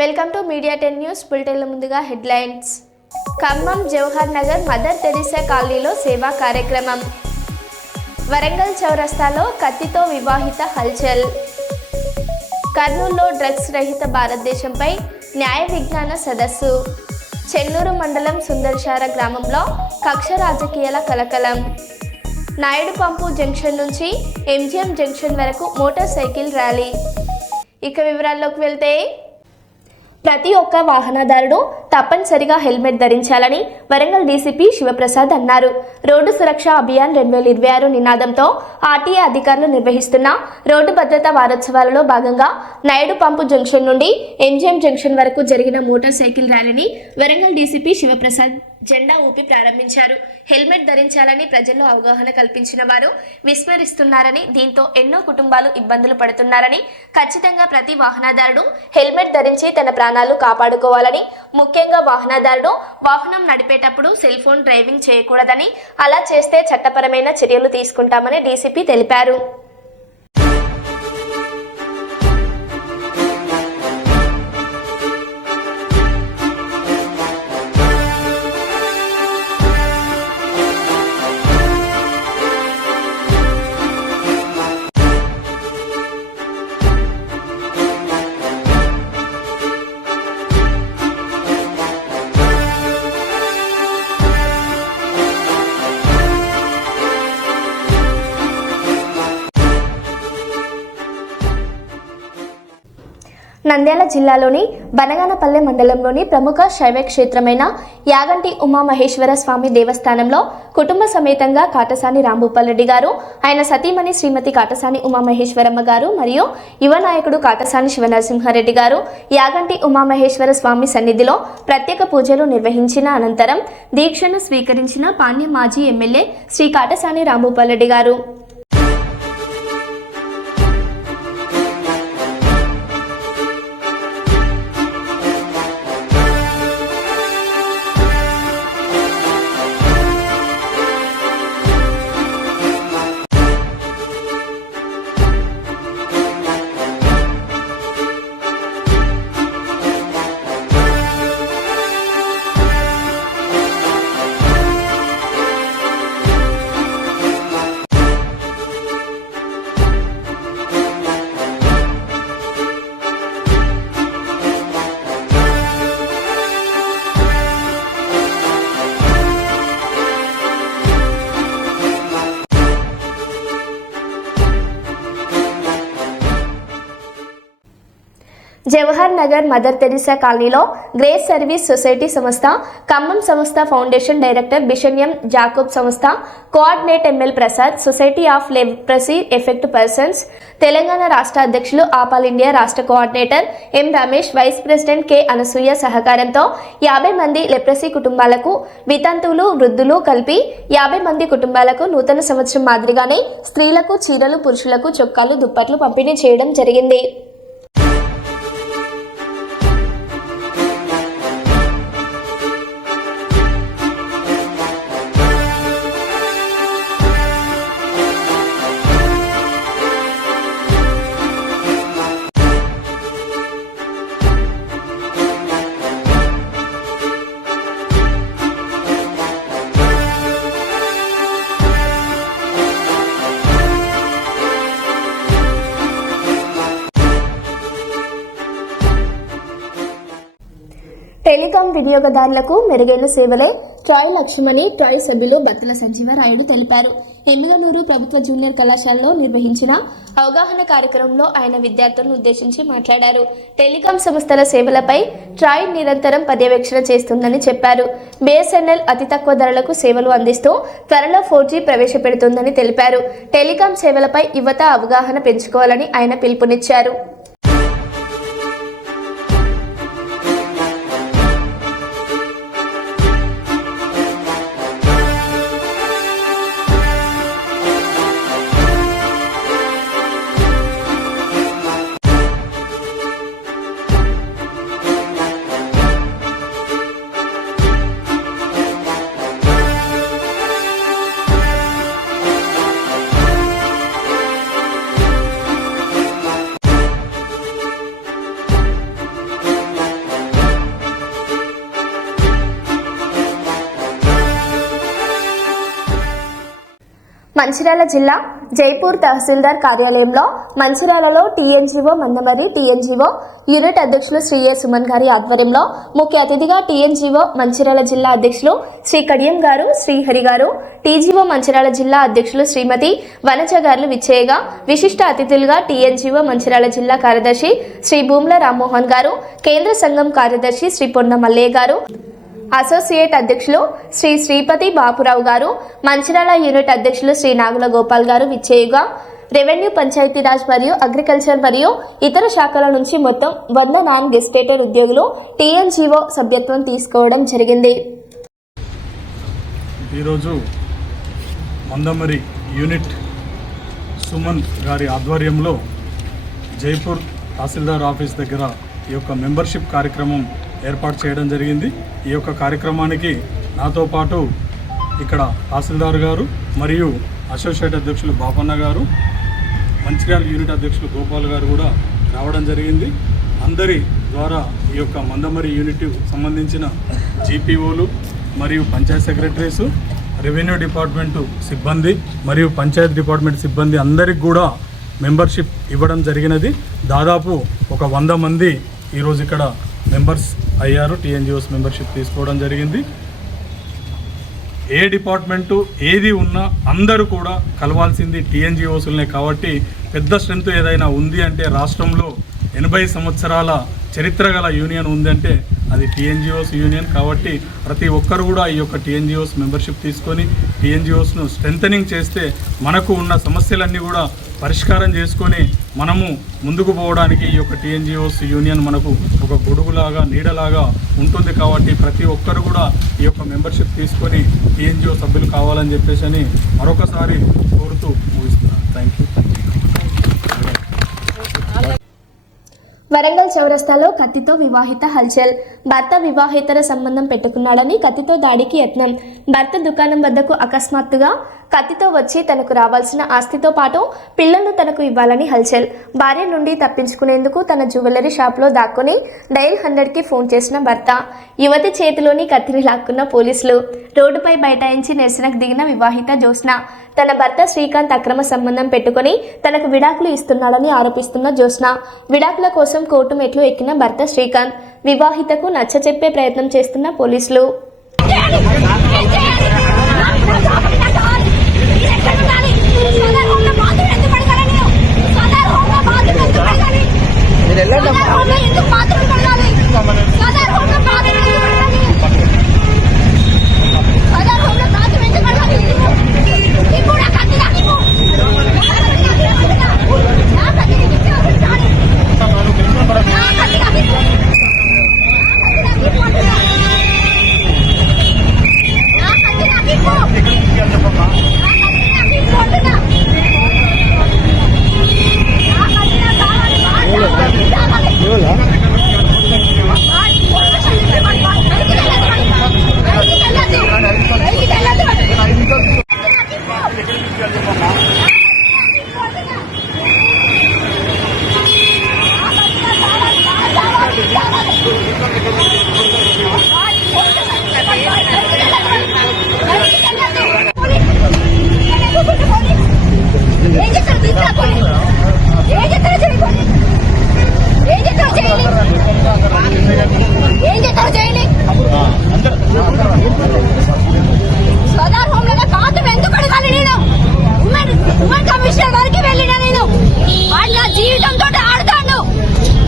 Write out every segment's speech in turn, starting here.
Welcome to media 10 news బులెటిన్ల ముందుగా headlines. Khammam Jawahar Nagar mother Teresa కాలనీలో సేవా కార్యక్రమం. వరంగల్ చౌరస్తాలో కత్తితో వివాహిత హల్చల్. కర్నూలులో డ్రగ్స్ రహిత భారతదేశంపై న్యాయ విజ్ఞాన సదస్సు. చెన్నూరు మండలం సుందర్శార గ్రామంలో కక్ష రాజకీయాల కలకలం. నాయుడు పంపు జంక్షన్ నుంచి ఎంజిఎం జంక్షన్ వరకు మోటార్ సైకిల్ ర్యాలీ. ఇక వివరాల్లోకి వెళ్తే, ప్రతి ఒక్క వాహనదారుడు తప్పనిసరిగా హెల్మెట్ ధరించాలని వరంగల్ డీసీపీ శివప్రసాద్ అన్నారు. రోడ్డు సురక్ష అభియాన్ 2026 నినాదంతో ఆర్టీఏ అధికారులు నిర్వహిస్తున్న రోడ్డు భద్రతా వారోత్సవాలలో భాగంగా నాయుడు పంపు జంక్షన్ నుండి ఎంజిఎం జంక్షన్ వరకు జరిగిన మోటార్ సైకిల్ ర్యాలీని వరంగల్ డీసీపీ శివప్రసాద్ జెండా ఊపి ప్రారంభించారు. హెల్మెట్ ధరించాలని ప్రజల్లో అవగాహన కల్పించిన వారు విస్మరిస్తున్నారని, దీంతో ఎన్నో కుటుంబాలు ఇబ్బందులు పడుతున్నారని, ఖచ్చితంగా ప్రతి వాహనదారుడు హెల్మెట్ ధరించి తన ప్రాణాలు కాపాడుకోవాలని, ముఖ్యంగా వాహనదారుడు వాహనం నడిపేటప్పుడు సెల్ ఫోన్ డ్రైవింగ్ చేయకూడదని, అలా చేస్తే చట్టపరమైన చర్యలు తీసుకుంటామని డీసీపీ తెలిపారు. నంద్యాల జిల్లాలోని బనగానపల్లె మండలంలోని ప్రముఖ శైవ క్షేత్రమైన యాగంటి ఉమామహేశ్వర స్వామి దేవస్థానంలో కుటుంబ సమేతంగా కాటసాని రాంభూపాల్రెడ్డి గారు, ఆయన సతీమణి శ్రీమతి కాటసాని ఉమామహేశ్వరమ్మ గారు మరియు యువ నాయకుడు కాటసాని శివనరసింహారెడ్డి గారు యాగంటి ఉమామహేశ్వర స్వామి సన్నిధిలో ప్రత్యేక పూజలు నిర్వహించిన అనంతరం దీక్షను స్వీకరించిన పాణ్యం మాజీ ఎమ్మెల్యే శ్రీ కాటసాని రాంభూపాల్రెడ్డి గారు. జవహర్ నగర్ మదర్ తెరిసా కాలనీలో గ్రేస్ సర్వీస్ సొసైటీ సంస్థ, ఖమ్మం సంస్థ foundation director bishop M Jacob సంస్థ coordinate M L Prasad, society of leprosy effect persons Telangana రాష్ట్ర అధ్యక్షులు ఆల్ ఇండియా రాష్ట్ర coordinator M Ramesh, vice president K Anasuya సహకారంతో 50 మంది లెప్రసీ కుటుంబాలకు, వితంతువులు, వృద్ధులు కలిపి 50 మంది కుటుంబాలకు నూతన సంవత్సరం మాదిరిగానే స్త్రీలకు చీరలు, పురుషులకు చొక్కాలు, దుప్పట్లు పంపిణీ చేయడం జరిగింది. టెలికాం వినియోగదారులకు మెరుగైన సేవలే ట్రాయ్ లక్ష్మణి ట్రాయ్ సభ్యులు బత్తల సంజీవరాయుడు తెలిపారు. ఎమ్మిగనూరు ప్రభుత్వ జూనియర్ కళాశాలలో నిర్వహించిన అవగాహన కార్యక్రమంలో ఆయన విద్యార్థులను ఉద్దేశించి మాట్లాడారు. టెలికాం సంస్థల సేవలపై ట్రాయ్ నిరంతరం పర్యవేక్షణ చేస్తుందని చెప్పారు. బిఎస్ఎన్ఎల్ అతి తక్కువ ధరలకు సేవలు అందిస్తూ త్వరలో 4G ప్రవేశపెడుతుందని తెలిపారు. టెలికాం సేవలపై యువత అవగాహన పెంచుకోవాలని ఆయన పిలుపునిచ్చారు. మంచిర్యాల జిల్లా జైపూర్ తహసీల్దార్ కార్యాలయంలో మంచిర్యాలలో టీఎన్జీఓ మందమరి టీఎన్జీఓ యూనిట్ అధ్యక్షులు శ్రీ ఏ సుమన్ గారి ఆధ్వర్యంలో ముఖ్య అతిథిగా టీఎన్జీఓ మంచిర్యాల జిల్లా అధ్యక్షులు శ్రీ కడియం గారు శ్రీహరి గారు, టీజీఓ మంచిర్యాల జిల్లా అధ్యక్షులు శ్రీమతి వనజ గారు విచ్చేయగా విశిష్ట అతిథులుగా టీఎన్జీఓ మంచిర్యాల జిల్లా కార్యదర్శి శ్రీ భూముల రామ్మోహన్ గారు, కేంద్ర సంఘం కార్యదర్శి శ్రీ పొన్న మల్లయ్య గారు, అసోసియేట్ అధ్యక్షులు శ్రీ శ్రీపతి బాపురావు గారు, మంచిర్యాల యూనిట్ అధ్యక్షులు శ్రీ నాగుల గోపాల్ గారు విచ్చేయుగా రెవెన్యూ, పంచాయతీరాజ్ మరియు అగ్రికల్చర్ మరియు ఇతర శాఖల నుంచి మొత్తం 100 నాన్ గెస్టేటెడ్ ఉద్యోగులు టీఎన్జీఓ సభ్యత్వం తీసుకోవడం జరిగింది. ఈరోజు మందమరి యూనిట్ సుమన్ గారి ఆధ్వర్యంలో జైపూర్ తహసీల్దార్ ఆఫీస్ దగ్గర ఈ యొక్క మెంబర్షిప్ కార్యక్రమం ఏర్పాటు చేయడం జరిగింది. ఈ యొక్క కార్యక్రమానికి నాతో పాటు ఇక్కడ తహసీల్దార్ గారు మరియు అసోసియేట్ అధ్యక్షులు బాపన్న గారు, మంచిర్యాల యూనిట్ అధ్యక్షులు గోపాల్ గారు కూడా రావడం జరిగింది. అందరి ద్వారా ఈ యొక్క మందమరి యూనిట్ సంబంధించిన జీపీఓలు మరియు పంచాయత్ సెక్రటరీసు, రెవెన్యూ డిపార్ట్మెంటు సిబ్బంది మరియు పంచాయత్ డిపార్ట్మెంట్ సిబ్బంది అందరికి కూడా మెంబర్షిప్ ఇవ్వడం జరిగినది. దాదాపు ఒక 100 మంది ఈరోజు ఇక్కడ మెంబర్స్ అయ్యారు. టీఎన్జీఓస్ మెంబర్షిప్ తీసుకోవడం జరిగింది. ఏ డిపార్ట్మెంటు ఏది ఉన్నా అందరూ కూడా కలవాల్సింది టీఎన్జీఓస్లనే. కాబట్టి పెద్ద స్ట్రెంత్ ఏదైనా ఉంది అంటే రాష్ట్రంలో 80 సంవత్సరాల చరిత్ర గల యూనియన్ ఉందంటే అది టీఎన్జీఓస్ యూనియన్. కాబట్టి ప్రతి ఒక్కరు కూడా ఈ యొక్క టీఎన్జీఓస్ మెంబర్షిప్ తీసుకొని టీఎన్జీఓస్ను స్ట్రెంథనింగ్ చేస్తే మనకు ఉన్న సమస్యలన్నీ కూడా పరిష్కారం చేసుకొని మనము ముందుకు పోవడానికి ఈ యొక్క టీఎన్జీఓస్ యూనియన్ మనకు ఒక గొడుగులాగా నీడలాగా ఉంటుంది. కాబట్టి ప్రతి ఒక్కరు కూడా ఈ యొక్క మెంబర్షిప్ తీసుకొని టీఎన్జీఓ సభ్యులు కావాలని చెప్పేసి మరొకసారి కోరుతూ ముగిస్తున్నాను. Thank you. వరంగల్ చౌరస్తాలో కత్తితో వివాహిత హల్చల్. భర్త వివాహేతర సంబంధం పెట్టుకున్నాడని కత్తితో దాడికి యత్నం. భర్త దుకాణం వద్దకు అకస్మాత్తుగా కత్తితో వచ్చి తనకు రావాల్సిన ఆస్తితో పాటు పిల్లలను తనకు ఇవ్వాలని హల్చల్. భార్య నుండి తప్పించుకునేందుకు తన జ్యువెలరీ షాప్లో దాక్కుని డయల్ 100కి ఫోన్ చేసిన భర్త. యువతి చేతిలోని కత్తిని లాక్కున్న పోలీసులు. రోడ్డుపై బైఠాయించి నిరసనకు దిగిన వివాహిత జ్యోత్స్న. తన భర్త శ్రీకాంత్ అక్రమ సంబంధం పెట్టుకుని తనకు విడాకులు ఇస్తున్నాడని ఆరోపిస్తున్న జ్యోత్స్న. విడాకుల కోసం కోర్టు మెట్లు ఎక్కిన భర్త శ్రీకాంత్. వివాహితకు నచ్చచెప్పే ప్రయత్నం చేస్తున్న పోలీసులు.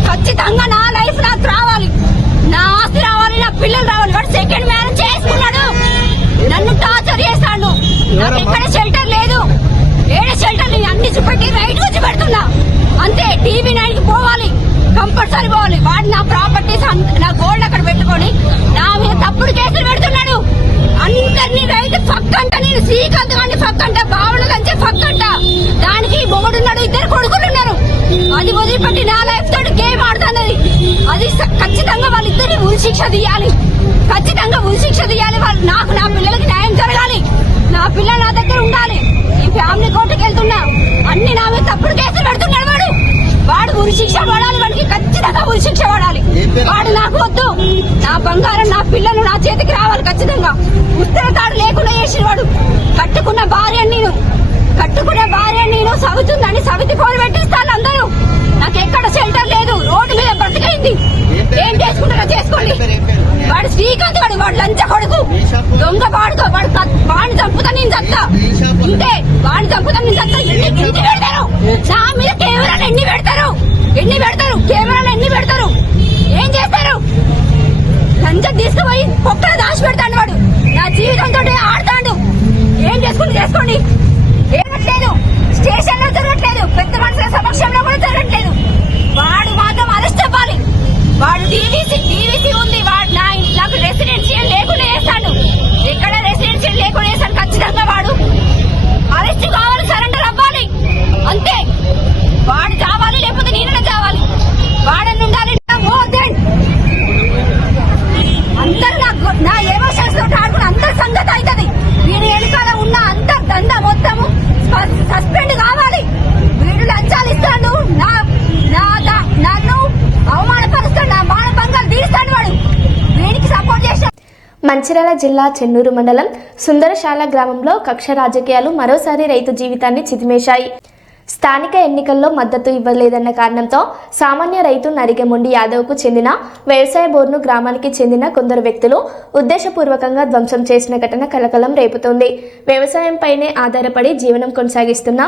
ఖచ్చితంగా నా లైఫ్ నాకు రావాలి, నా ఆస్తి రావాలి, నా పిల్లలు రావాలి. వాడు సెకండ్ మ్యారేజ్ చేసుకున్నాడు, నన్ను టార్చర్ చేస్తాడు. నాకు ఎక్కడ షెల్టర్ లేదు, ఏడే షెల్టర్ లేదు. అన్ని చూపెట్టి రైట్ వచ్చి పెడుతున్నా అంతే. టీవీ 9కి పోవాలి, కంపల్సరీ పోవాలి. వాడు నా ప్రాపర్టీస్ నా గోల్డ్ అక్కడ పెట్టుకొని నా మీద తప్పుడు కేసులు పెడుతున్నాడు. అందరినీ రైతు పక్కంట, నేను శ్రీకాంత్ గాని పక్కంట, బావుల కంటే పక్కంట. దానికి మొగుడున్నాడు, 2 కొడుకులు ఉన్నారు. అది వదిలిపెట్టి నా లైఫ్ తోటి గేమ్ ఆడుతున్నది. అది ఖచ్చితంగా వాళ్ళిద్దరిని ఉరిశిక్ష తీయాలి, ఖచ్చితంగా ఉరిశిక్ష తీయాలి. వాళ్ళు నాకు, నా పిల్లలకి న్యాయం జరగాలి, నా పిల్లలు నా దగ్గర ఉండాలి. ఈ ఫ్యామిలీ కోర్టుకి వెళ్తున్నా, అన్ని నా మీద తప్పుడు కేసులు పెడుతున్నాడు. వాడు ఉరిశిక్ష పడాలి, వాడికి ఖచ్చితంగా ఉరిశిక్ష పడాలి. వాడు నాకు వద్దు, నా బంగారం, నా పిల్లలు నా చేతికి రావాలి ఖచ్చితంగా. ఉత్తర తాడు లేకుండా చేసిన వాడు. కట్టుకున్న భార్య నేను కట్టుకునే భార్య నేను సవుతుందని సవితి పోలు పెట్టిస్తాను అందరూ. నాకు ఎక్కడ షెల్టర్ లేదు, రోడ్డు మీద బ్రతికైంది. ఏం చేసుకుంటారో చేసుకోండి. వాడు శ్రీకాంత్ వాడు లంచ కొడుకు, దొంగ వాడుకో, వాడిని చంపుతా నేను చస్తా. ఇంతే, వాడిని చంపుతా నేను చస్తా. ఎన్ని పెడతారు నా మీద? కెమెరాలు ఎన్ని పెడతారు? కెమెరాలు ఎన్ని పెడతారు? ఏం చేస్తారు? లంచం తీసుకుపోయి పొక్కలు దాచి పెడతాడు వాడు. నా జీవితంతో ఆడతాడు. ఏం చేసుకుంటే చేసుకోండి. ఏమట్లేదు, స్టేషన్ లో జరగట్లేదు, పెద్ద మనుషుల సమక్షంలో కూడా జరగట్లేదు. వాడు మాత్రం అరెస్ట్ అవ్వాలి. వాడు టీవీసీ ఉంది. వాడు నాకు రెసిడెన్షియల్ లేకుండా వేస్తాడు. ఎక్కడ రెసిడెన్షియల్ లేకుండా వేస్తాడు. ఖచ్చితంగా వాడు అరెస్ట్ కావాలి, సరెండర్ అవ్వాలి. అంతే. వాడు చావాలి, లేకపోతే నేనే చావాలి. వాడని ఉండాలి. అందరు నా ఎమోషన్స్ తోటి ఆడుకుని అందరు సంగతి అవుతుంది. వీడి వెనకాల ఉన్న అంత దందా మొత్తము సస్పెండ్ కావాలి. వీడు లంచాలు ఇస్తాడు, నన్ను అవమానపరుస్తాడు, నా మానభంగాలు తీరుస్తాడు. వాడు వీడికి సపోర్ట్ చేస్తాడు. మంచిర్యాల జిల్లా చెన్నూరు మండలం సుందరశాల గ్రామంలో కక్ష రాజకీయాలు మరోసారి రైతు జీవితాన్ని చిదిమేశాయి. స్థానిక ఎన్నికల్లో మద్దతు ఇవ్వలేదన్న కారణంతో సామాన్య రైతు నరిగెముండి యాదవ్కు చెందిన వ్యవసాయ బోర్ను గ్రామానికి చెందిన కొందరు వ్యక్తులు ఉద్దేశపూర్వకంగా ధ్వంసం చేసిన ఘటన కలకలం రేపుతోంది. వ్యవసాయంపైనే ఆధారపడి జీవనం కొనసాగిస్తున్న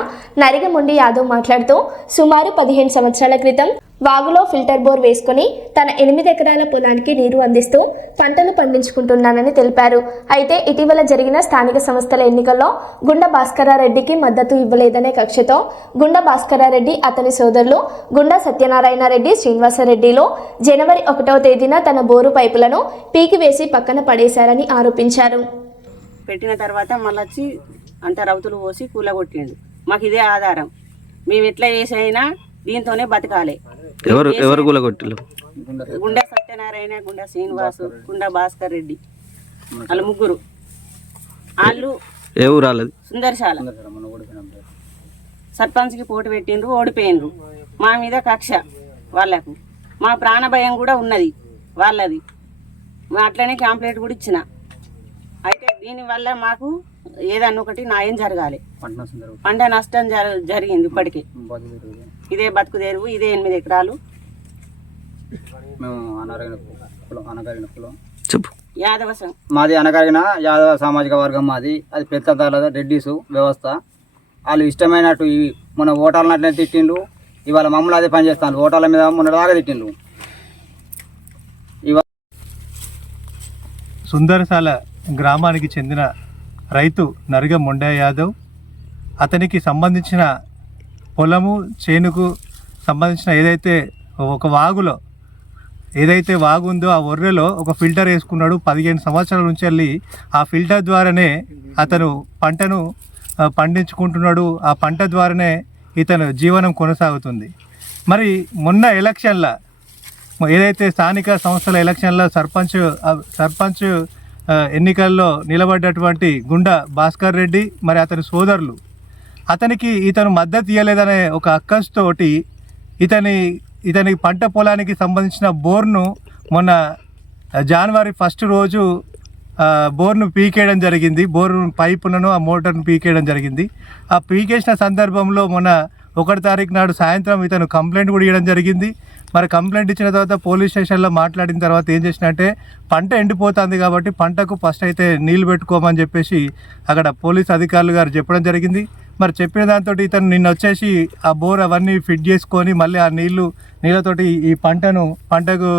నరిగెముండి యాదవ్ మాట్లాడుతూ సుమారు 15 సంవత్సరాల క్రితం వాగులో ఫిల్టర్ బోర్ వేసుకుని తన 8 ఎకరాల పొలానికి నీరు అందిస్తూ పంటలు పండించుకుంటున్నానని తెలిపారు. అయితే ఇటీవల జరిగిన స్థానిక సంస్థల ఎన్నికల్లో గుండా భాస్కరారెడ్డికి మద్దతు ఇవ్వలేదనే కక్షతో గుండా భాస్కరారెడ్డి అతని సోదరులు గుండా సత్యనారాయణ రెడ్డి, శ్రీనివాసరెడ్డిలో జనవరి 1వ తేదీన తన బోరు పైపులను పీకివేసి పక్కన పడేశారని ఆరోపించారు. పెట్టిన తర్వాత మళ్ళీ వచ్చి అంత రౌతులు పోసి కూలగొట్టిండు. మాకు ఇదే ఆధారం. మేము ఎట్లా చేసైనా దీంతోనే బతకాలి. ఎవరు కూలగొట్టిలు? గుండా సత్యనారాయణ, గుండా శ్రీనివాసు, గుండా భాస్కర్ రెడ్డి, వాళ్ళు ముగ్గురు. వాళ్ళు ఏ ఊరు రాలేదు? సుందరశాల. సర్పంచ్కి పోటీ పెట్టిండ్రు, ఓడిపోయిండ్రు. మా మీద కక్ష వాళ్ళకు. మా ప్రాణ భయం కూడా ఉన్నది వాళ్ళది. అట్లనే కంప్లైంట్ కూడా ఇచ్చిన. అయితే దీనివల్ల మాకు ఏదన్నా ఒకటి న్యాయం జరగాలి. పంట నష్టం జరిగింది ఇప్పటికే. ఇదే బతుకు తెరువు, ఇదే 8 ఎకరాలు. చెప్పు. యాదవ మాది అనగారిన యాదవ సామాజిక వర్గం మాది. అది పెద్దదాల రెడ్డిసు వ్యవస్థ. వాళ్ళు ఇష్టమైనట్టు మన ఓటాలను అట్లనే తిట్టిండ్రు. ఇవాళ మమ్మల్ని అదే పని చేస్తాను. ఓటాల మీద మొన్న దాకా తిట్టిండ్రు. సుందరశాల గ్రామానికి చెందిన రైతు నరిగ మొండయ్య యాదవ్, అతనికి సంబంధించిన పొలము చేనుకు సంబంధించిన ఏదైతే ఒక వాగులో ఏదైతే వాగు ఉందో ఆ ఒర్రెలో ఒక ఫిల్టర్ వేసుకున్నాడు. 15 సంవత్సరాల నుంచి వెళ్ళి ఆ ఫిల్టర్ ద్వారానే అతను పంటను పండించుకుంటున్నాడు. ఆ పంట ద్వారానే ఇతను జీవనం కొనసాగుతుంది. మరి మొన్న ఎలక్షన్ల ఏదైతే స్థానిక సంస్థల ఎలక్షన్లో సర్పంచ్ ఎన్నికల్లో నిలబడ్డటువంటి గుండా భాస్కర్ రెడ్డి మరి అతని సోదరులు అతనికి ఇతను మద్దతు ఇవ్వలేదనే ఒక అక్కస్తోటి ఇతని పంట పొలానికి సంబంధించిన బోర్ను మొన్న జనవరి 1 రోజు బోర్ను పీకేయడం జరిగింది. బోర్ పైపులను ఆ మోటార్ను పీకేయడం జరిగింది. ఆ పీకేసిన సందర్భంలో మొన్న 1వ తారీఖు నాడు సాయంత్రం ఇతను కంప్లైంట్ కూడా ఇవ్వడం జరిగింది. మరి కంప్లైంట్ ఇచ్చిన తర్వాత పోలీస్ స్టేషన్లో మాట్లాడిన తర్వాత ఏం చేసినట్టే పంట ఎండిపోతుంది కాబట్టి పంటకు ఫస్ట్ అయితే నీళ్లు పెట్టుకోమని చెప్పేసి అక్కడ పోలీస్ అధికారులు గారు చెప్పడం జరిగింది. మరి చెప్పిన దాంతో ఇతను నిన్న వచ్చేసి ఆ బోర్ అవన్నీ ఫిట్ చేసుకొని మళ్ళీ ఆ నీళ్ళతోటి ఈ పంటకు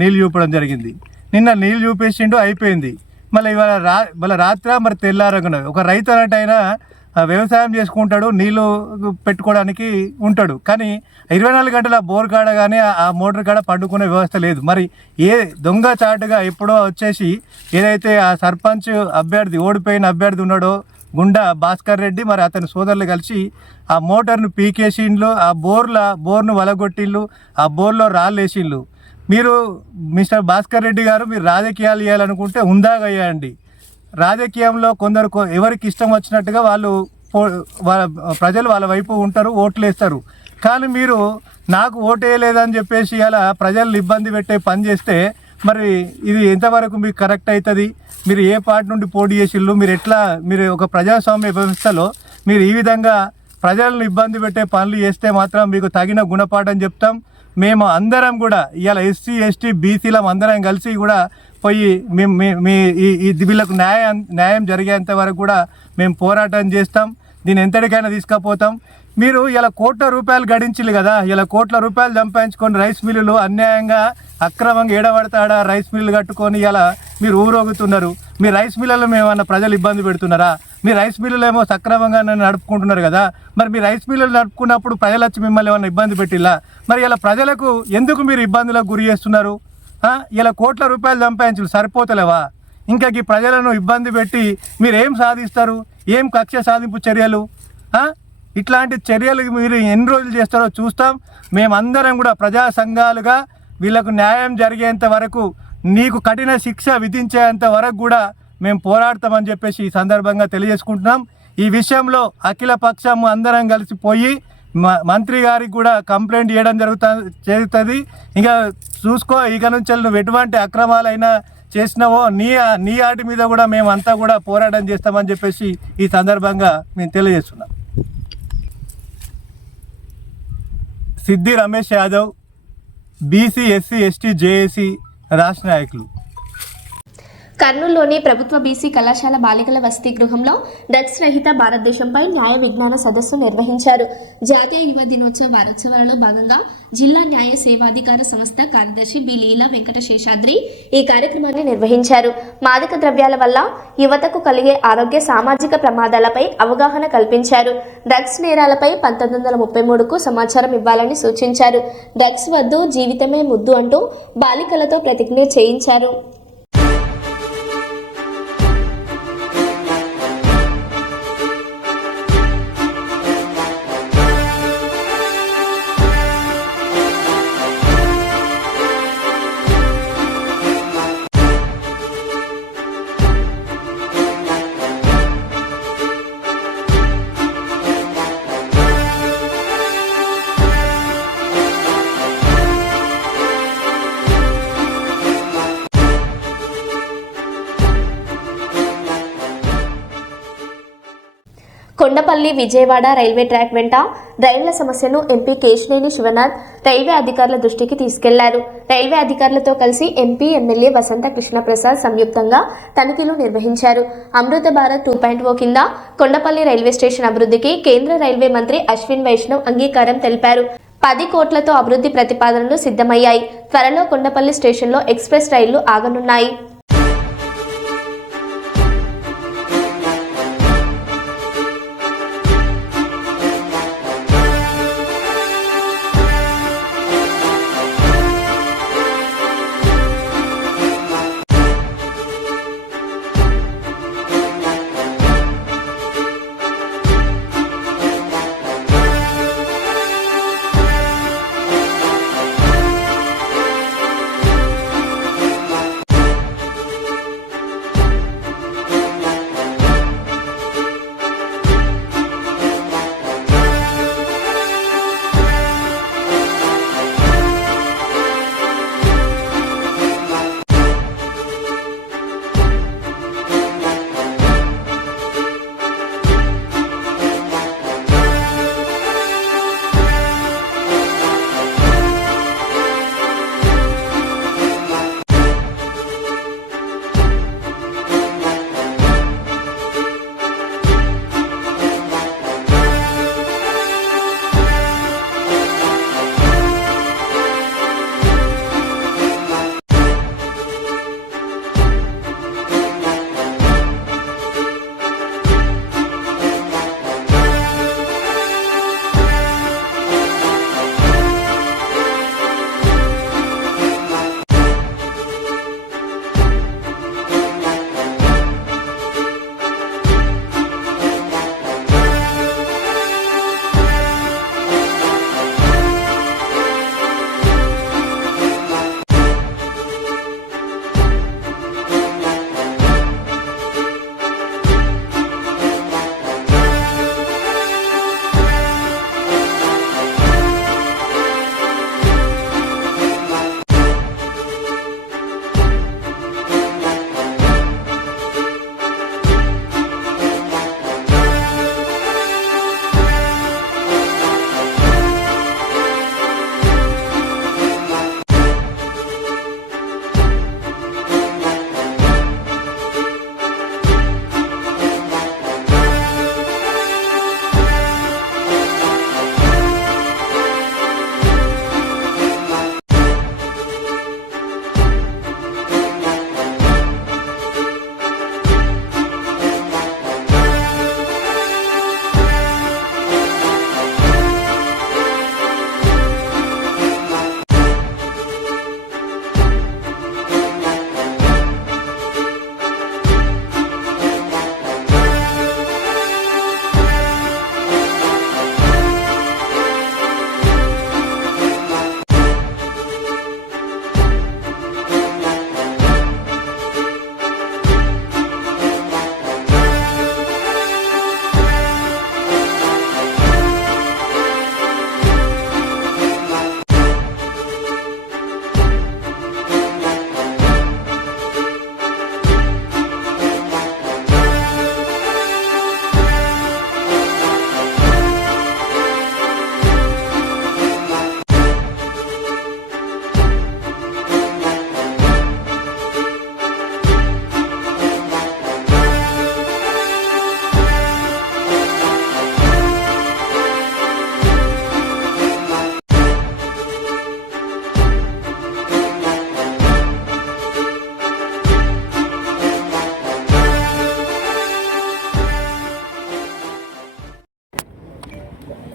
నీళ్ళు చూపడం జరిగింది. నిన్న నీళ్ళు చూపేసిండు, అయిపోయింది. మళ్ళీ ఇవాళ రాత్రి మరి తెల్లారగున ఒక రైతు అన్నట్టయినా వ్యవసాయం చేసుకుంటాడు, నీళ్ళు పెట్టుకోవడానికి ఉంటాడు. కానీ 24 గంటల బోర్ కాడ కానీ ఆ మోటార్ కాడ పండుకునే వ్యవస్థ లేదు. మరి ఏ దొంగ చాటుగా ఎప్పుడో వచ్చేసి ఏదైతే ఆ సర్పంచ్ అభ్యర్థి ఓడిపోయిన అభ్యర్థి ఉన్నాడో గుండా భాస్కర్ రెడ్డి మరి అతని సోదరులు కలిసి ఆ మోటార్ను పీకేసిండ్లు, ఆ బోర్ను వలగొట్టిండ్లు, ఆ బోర్లో రాళ్ళు వేసిండ్లు. మీరు మిస్టర్ భాస్కర్ రెడ్డి గారు మీరు రాజకీయాలు చేయాలనుకుంటే హుందాగా చేయండి. రాజకీయంలో కొందరు ఎవరికి ఇష్టం వచ్చినట్టుగా ప్రజలు వాళ్ళ వైపు ఉంటారు, ఓట్లు వేస్తారు. కానీ మీరు నాకు ఓటు వేయలేదని చెప్పేసి అలా ప్రజలను ఇబ్బంది పెట్టే పని చేస్తే మరి ఇది ఎంతవరకు మీకు కరెక్ట్ అవుతుంది? మీరు ఏ పార్టీ నుండి పోటీ చేసిళ్ళు? మీరు ఒక ప్రజాస్వామ్య వ్యవస్థలో మీరు ఈ విధంగా ప్రజలను ఇబ్బంది పెట్టే పనులు చేస్తే మాత్రం మీకు తగిన గుణపాఠం చెప్తాం. మేము అందరం కూడా ఇవాళ ఎస్సీ ఎస్టీ బీసీలం అందరం కలిసి కూడా పోయి మీ వీళ్ళకు న్యాయం జరిగేంత వరకు కూడా మేము పోరాటం చేస్తాం. దీన్ని ఎంతటికైనా తీసుకుపోతాం. మీరు ఇలా కోట్ల రూపాయలు గడించిల్లు కదా, ఇలా కోట్ల రూపాయలు సంపాదించుకొని రైస్ మిల్లులు అన్యాయంగా అక్రమంగా ఏడబడతాడా రైస్ మిల్లులు కట్టుకొని ఇలా మీరు ఊరోగుతున్నారు. మీ రైస్ మిల్లులు మేమన్నా ప్రజలు ఇబ్బంది పెడుతున్నారా? మీ రైస్ మిల్లులు ఏమో సక్రమంగా నడుపుకుంటున్నారు కదా, మరి మీ రైస్ మిల్లులు నడుపుకున్నప్పుడు ప్రజలు వచ్చి మిమ్మల్ని ఏమన్నా ఇబ్బంది పెట్టిల్లా? మరి ఇలా ప్రజలకు ఎందుకు మీరు ఇబ్బందులకు గురి చేస్తున్నారు? ఇలా కోట్ల రూపాయలు సంపాదించు సరిపోతలేవా? ఇంకా ఈ ప్రజలను ఇబ్బంది పెట్టి మీరు ఏం సాధిస్తారు? ఏం కక్ష సాధింపు చర్యలు? ఇట్లాంటి చర్యలు మీరు ఎన్ని రోజులు చేస్తారో చూస్తాం. మేమందరం కూడా ప్రజా సంఘాలుగా వీళ్ళకు న్యాయం జరిగేంత వరకు, నీకు కఠిన శిక్ష విధించేంత వరకు కూడా మేము పోరాడతామని చెప్పేసి ఈ సందర్భంగా తెలియజేసుకుంటున్నాం. ఈ విషయంలో అఖిల పక్షం అందరం కలిసిపోయి మంత్రి గారికి కూడా కంప్లైంట్ చేయడం జరుగుతుంది. ఇంకా చూసుకో, ఇక నుంచి నువ్వు ఎటువంటి అక్రమాలైనా చేసినావో నీ ఆటి మీద కూడా మేమంతా కూడా పోరాటం చేస్తామని చెప్పేసి ఈ సందర్భంగా మేము తెలియజేస్తున్నాం. సిద్ధి Ramesh Yadav, BC SC ST JAC రాష్ట్ర నాయకులు. కర్నూలులోని ప్రభుత్వ బీసీ కళాశాల బాలికల వసతి గృహంలో డ్రగ్స్ రహిత భారతదేశంపై న్యాయ విజ్ఞాన సదస్సు నిర్వహించారు. జాతీయ యువ దినోత్సవ వారోత్సవాలలో భాగంగా జిల్లా న్యాయ సేవాధికార సంస్థ కార్యదర్శి బి లీలా వెంకట శేషాద్రి ఈ కార్యక్రమాన్ని నిర్వహించారు. మాదక ద్రవ్యాల వల్ల యువతకు కలిగే ఆరోగ్య సామాజిక ప్రమాదాలపై అవగాహన కల్పించారు. డ్రగ్స్ నేరాలపై 1933కు సమాచారం ఇవ్వాలని సూచించారు. డ్రగ్స్ వద్దు, జీవితమే ముద్దు అంటూ బాలికలతో ప్రతిజ్ఞ చేయించారు. కొండపల్లి విజయవాడ రైల్వే ట్రాక్ వెంట రైళ్ల సమస్యను ఎంపీ కేశినేని శివనాథ్ రైల్వే అధికారుల దృష్టికి తీసుకెళ్లారు. రైల్వే అధికారులతో కలిసి ఎంపీ ఎమ్మెల్యే వసంత కృష్ణప్రసాద్ సంయుక్తంగా తనిఖీలు నిర్వహించారు. అమృత భారత్ 2.0 కింద కొండపల్లి రైల్వే స్టేషన్ అభివృద్ధికి కేంద్ర రైల్వే మంత్రి అశ్విన్ వైష్ణవ్ అంగీకారం తెలిపారు. 10 కోట్లతో అభివృద్ధి ప్రతిపాదనలు సిద్ధమయ్యాయి. త్వరలో కొండపల్లి స్టేషన్లో ఎక్స్ప్రెస్ రైళ్లు ఆగనున్నాయి.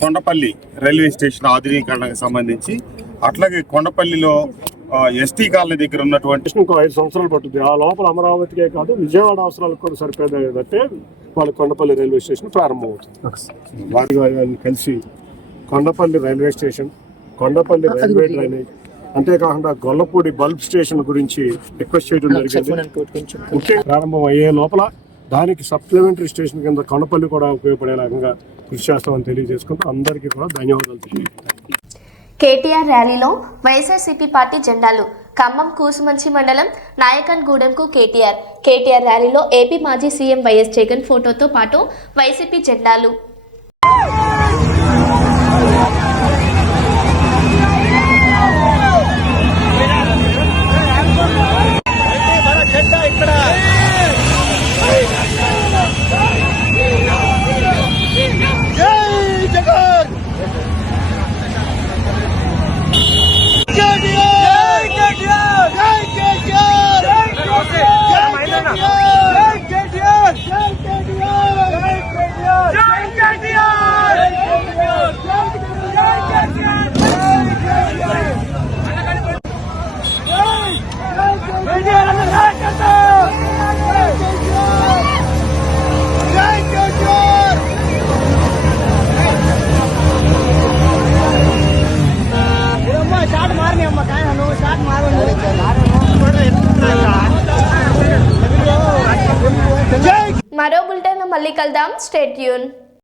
కొండపల్లి రైల్వే స్టేషన్ ఆధునీకరణకు సంబంధించి, అట్లాగే కొండపల్లిలో ఎస్టీ కాలనీ దగ్గర ఉన్నటువంటి ఇంకో 5 సంవత్సరాలు పట్టుద్ది. ఆ లోపల అమరావతికే కాదు విజయవాడ అవసరాలకు కూడా సరిపోయేటట్టే వాళ్ళ కొండపల్లి రైల్వే స్టేషన్ ప్రారంభమవుతుంది. వారిని కలిసి Kondapalli railway station, Kondapalli railway drainage, అంతేకాకుండా గొల్లపూడి బల్బ్ స్టేషన్ గురించి రిక్వెస్ట్ చేయడం జరిగింది. ముఖ్యంగా ప్రారంభం అయ్యే లోపల దానికి సప్లిమెంటరీ స్టేషన్ కింద కొండపల్లి కూడా ఉపయోగపడే రకంగా కృషి చేస్తామని తెలియజేసుకుంటూ అందరికీ కూడా ధన్యవాదాలు తెలియజేస్తాను. కేటీఆర్ ర్యాలీలో వైఎస్ఆర్సీపీ పార్టీ జెండాలు. ఖమ్మం కూసుమంచి మండలం నాయకన్గూడెంకు కేటీఆర్ ర్యాలీలో ఏపీ మాజీ సీఎం వైఎస్ జగన్ ఫోటోతో పాటు వైసీపీ జెండాలు. మరో బులెటిన్లో మళ్ళీ కలుద్దాం. Stay tune.